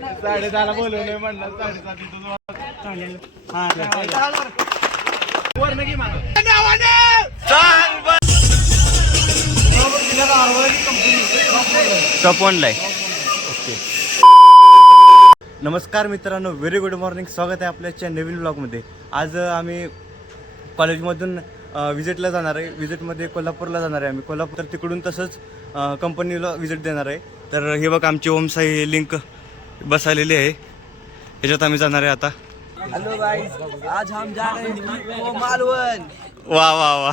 10:30ला बोलवलंय म्हणलं 7:30 चालेल. टॉप वनला आहे. ओके. नमस्कार मित्रांनो, व्हेरी गुड मॉर्निंग. स्वागत आहे आपल्याच्या नवीन ब्लॉगमध्ये. आज आम्ही कॉलेजमधून विजिटला जाणार आहे. विजिटमध्ये कोल्हापूरला जाणार आहे आम्ही. कोल्हापूर तर तिकडून तसंच कंपनीला विजिट देणार आहे. तर हे बघ आमची ओमसाई लिंक बसलेली आहे. ह्याच्यात आम्ही जाणार आहे आता. हेलो गाइस, आज हम जा रहे हैं मालवण. वा वा वा.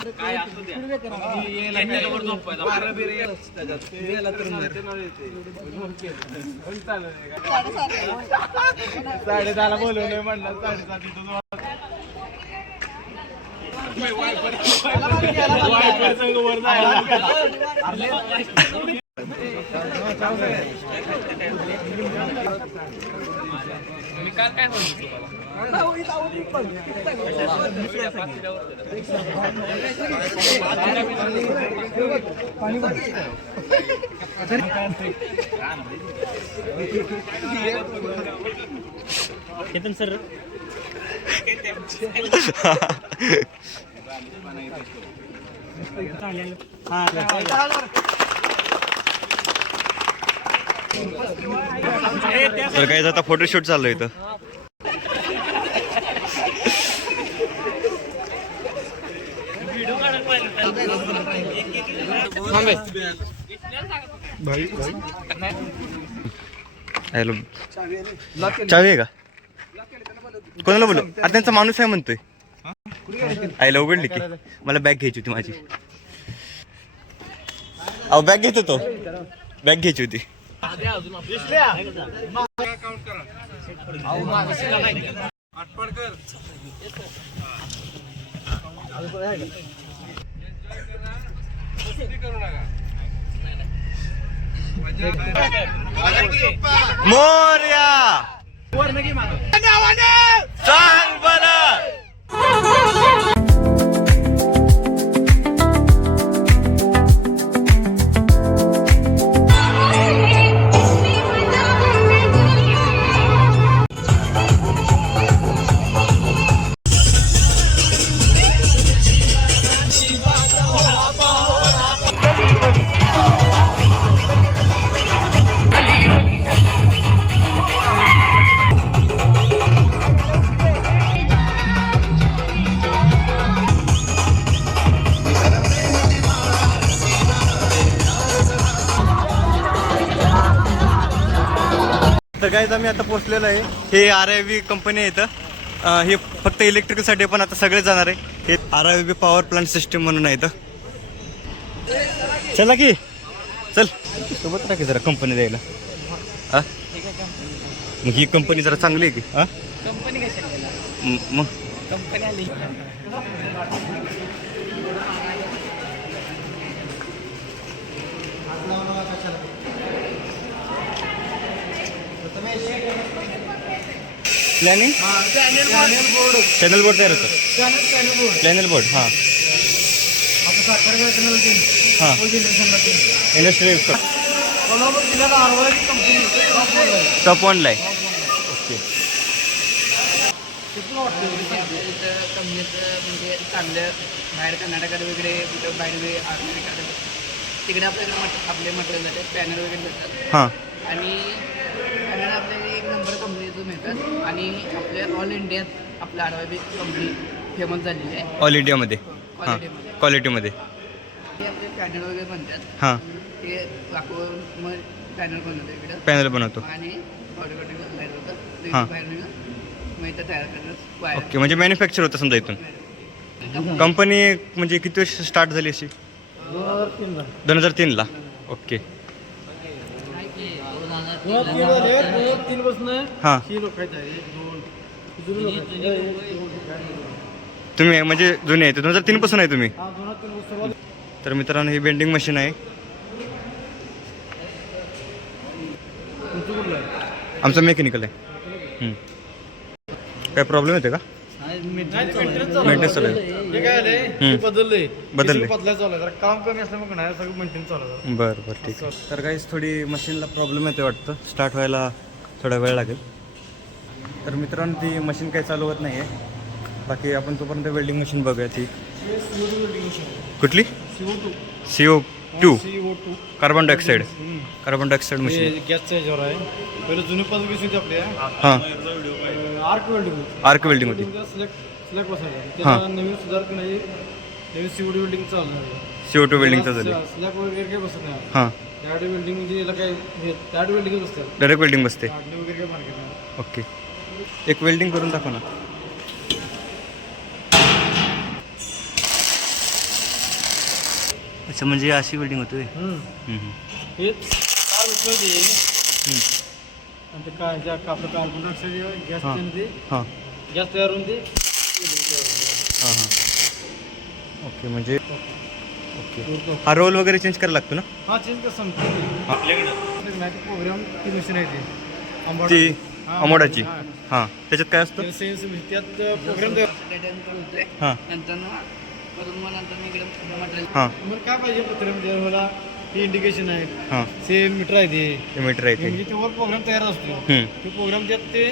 10:30ला बोलवलंय म्हणलं 7:30 वर मी काय केतन सर तर काय आता फोटोशूट चालू आहे इथं. हॅलो, चावी आहे का? कोणाला बोलू? आता त्यांचा माणूस आहे म्हणतोय. आईला उघडली की मला बॅग घ्यायची होती माझी. अहो बॅग घेतो तो, बॅग घ्यायची होती. मोरया सांग बरं. तर गाईज आम्ही आता पोहोचलेलो आहे. हे RIV कंपनी आहे इथं. हे फक्त इलेक्ट्रिकलसाठी पण आता सगळे जाणार आहे. हे RIV पॉवर प्लांट सिस्टीम म्हणून आहे इथं. चला की चल सोबत राहा की जरा कंपनी द्यायला. हा मग ही कंपनी जरा चांगली आहे की? हा कंपनी कशी मग कंपनी आली. प्लॅनिंग चॅनल बोर्ड तयार होतं. चॅनल बोर्ड हां हां इंडस्ट्रियल टॉप वनला आहे. ओके. कंपनीचं म्हणजे चांगलं बाहेर कर्नाटकात वगैरे कुठं बाहेर वगैरे अमेरिका तिकडे आपल्याकडे आपले मटेरियल जातात, पॅनल वगैरे मिळतात. हां आणि पॅनल आपल्याला एक नंबर कंपनीचं मिळतात. आणि आपल्या ऑल इंडियात आपलं RIV कंपनी फेमस झालेली आहे ऑल इंडियामध्ये. हां क्वालिटीमध्ये. क्वालिटीमध्ये. ते आपले पॅनल वगैरे बनतात. हां ते वाकवून मग पॅनल बनवतो इकडं. पॅनल बनवतो. आणि ऑटोमॅटिक बाहेर होतं. हां. बाहेर निघून मग इथं तयार करतात. ओके, म्हणजे मॅन्युफॅक्चर होतं समजा इथून. कंपनी म्हणजे किती वर्ष स्टार्ट झाली अशी? 2003ला. ओके. हां तुम्ही म्हणजे जुने आहे 2003 पासून आहे तुम्ही? तर मित्रांनो ही बेंडिंग मशीन आहे. आमचं मेकॅनिकल आहे. काय प्रॉब्लेम येते का? मेंटेनन्स चालू आहे. बदलले काम कमी असल्यामुळे नाही सगळं मेंटेन चालू आहे. बरं बरं ठीक आहे. तर काहीच थोडी मशीनला प्रॉब्लेम येते वाटतं स्टार्ट व्हायला. थोडा वेळ लागेल. तर मित्रांनो ती मशीन काही चालू होत नाही आहे. बाकी आपण तोपर्यंत वेल्डिंग मशीन बघूया. ती कुठली? CO2 carbon dioxide machine. गॅसच्या ह्याच्यावर आहे. पहिले जुने 5-20 होते आपले. हां आर्क वेल्डिंग होती. स्लॅग बसायचा. त्याला नवीन सुधारक नाही. नवीन CO2 वेल्डिंग चालणार आहे. CO2 वेल्डिंगचं झालं. स्लॅग वगैरे काही बसत नाही. हां डायरेक्ट वेल्डिंग म्हणजे याला काय डायरेक्ट वेल्डिंग बसते. डायरेक्ट वेल्डिंग बसते. आडणी वगैरे काय मार्केट नाही. ओके. एक वेल्डिंग करून दाखव ना. अच्छा म्हणजे अशी वेल्डिंग होते. हे तार उचलते आणि ते काय ज्या आपलं कार्बन डायऑक्साईड गॅस हां गॅस तयार होऊन ते हां ओके. म्हणजे ओके. हा रोल वगैरे चेंज करायला लागतो ना. हा चेंज कसं समजतं आपल्याकडं मॅजिक प्रोग्राम ती मशीन आहे ती अमोडाची. हां त्याच्यात काय असतं? त्यात प्रोग्राम हां नंतर मटेरियल हां मग काय पाहिजे पत्र मला हे इंडिकेशन आहे. हां सेम मीटर आहे ते मीटर आहे ते. म्हणजे त्यावर प्रोग्राम तयार असतो. ते प्रोग्राम त्यात ते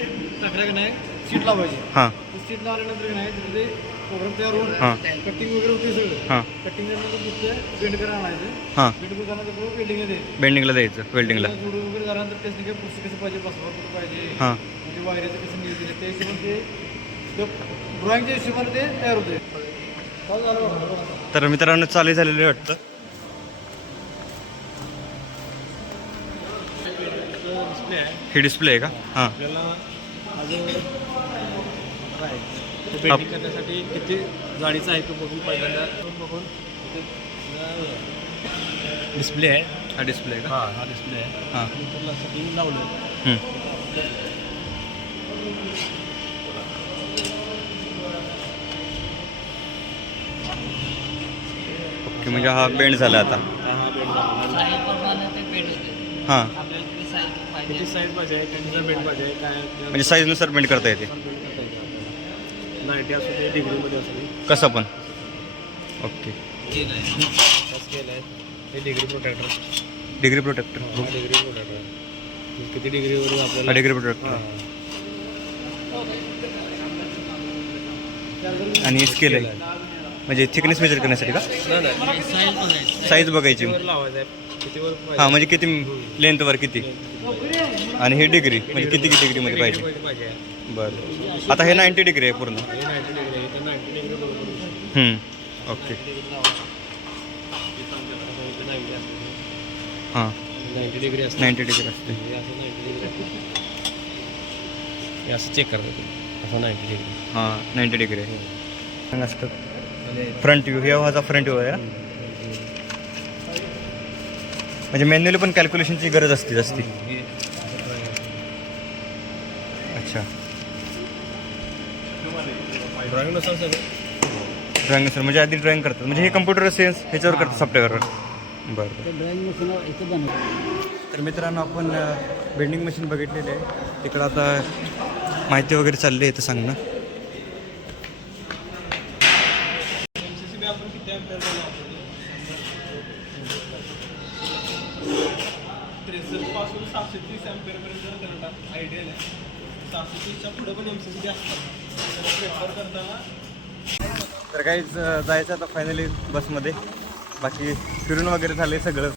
टाकल्या की नाही सीट लावायची. हां सीट लावल्यानंतर की नाही तिथे ते प्रोग्राम तयार होऊन हां कटिंग वगैरे होते सगळं. हां कटिंग झाल्यानंतर दुसरं बेंड करायला आणायचं. हां बेंड करताना वेल्डिंग द्यायचं. बेंडिंगला द्यायचं वेल्डिंगला. जोडून वगैरे झाल्यानंतर त्याची काय पुस्तक कसं पाहिजे बसवा कुठं पाहिजे हां म्हणजे वायरीचं कसं नियोजन आहे त्या हिशोबाने ते ड्रॉइंगच्या हिशोबाने ते तयार होते. तर मित्रांनो चालू झालेलं आहे वाटतं. डिस्प्ले आहे हे डिस्प्ले आहे का? हां आपल्याला पेंटिंग करण्यासाठी किती जाळीचा आहे तो बघून पहिल्यांदा बघून डिस्प्ले आहे. हा डिस्प्ले आहे का? हा डिस्प्ले आहे. हां साठी लावलं. ओके. म्हणजे हा बेंड झाला आता. हां किती साईज पाहिजे कंडिशन बेंड पाहिजे काय म्हणजे साईजनुसार बेंड करता येते. 90 असू दे डिग्रीमध्ये असू दे कसं पण. ओके. स्केल आहे. हे degree protractor. Degree protractor. Degree protractor किती डिग्रीवर आपल्याला डिग्री प्रोटेक्टर आणि स्केल आहे म्हणजे थिकनेस मेजर करण्यासाठी का? साईज बघायची. लावायचं आहे कितीवर हां म्हणजे किती लेंथवर किती आणि हे डिग्री म्हणजे किती किती डिग्रीमध्ये पाहिजे. पाहिजे. बरं आता हे 90 डिग्री आहे पूर्ण. हे 90 डिग्री आहे. तर 90 डिग्री बरोबर. ओके. हां 90 डिग्री असते. 90 डिग्री असते. हे असं 90 डिग्री हे असं चेक करतात असं 90 डिग्री. हां 90 डिग्री आहे. असतं फ्रंट व्ह्यू. हे हा फ्रंट व्ह्यू आहे ना. म्हणजे मॅन्युअली पण कॅल्क्युलेशनची गरज असते जास्ती. अच्छा. ड्रॉइंगनुसार सगळं ड्रॉइंगनुसार म्हणजे आधी ड्रॉइंग करतात म्हणजे हे कम्प्युटर सायन्स ह्याच्यावर करतात सॉफ्टवेअरवर. बरं. तर मित्रांनो आपण बेंडिंग मशीन बघितलेली आहे. तिकडं आता माहिती वगैरे चालली आहे तर सांग ना. आपण किती अँपियर वापरतो 63 पासून 730 अँपियरपर्यंत करंट आयडियल आहे. 730च्या पुढे पण MCC असतात प्रेफर करताना. तर काहीच जायचं आता फायनली बसमध्ये. बाकी फिरून वगैरे झाले सगळं.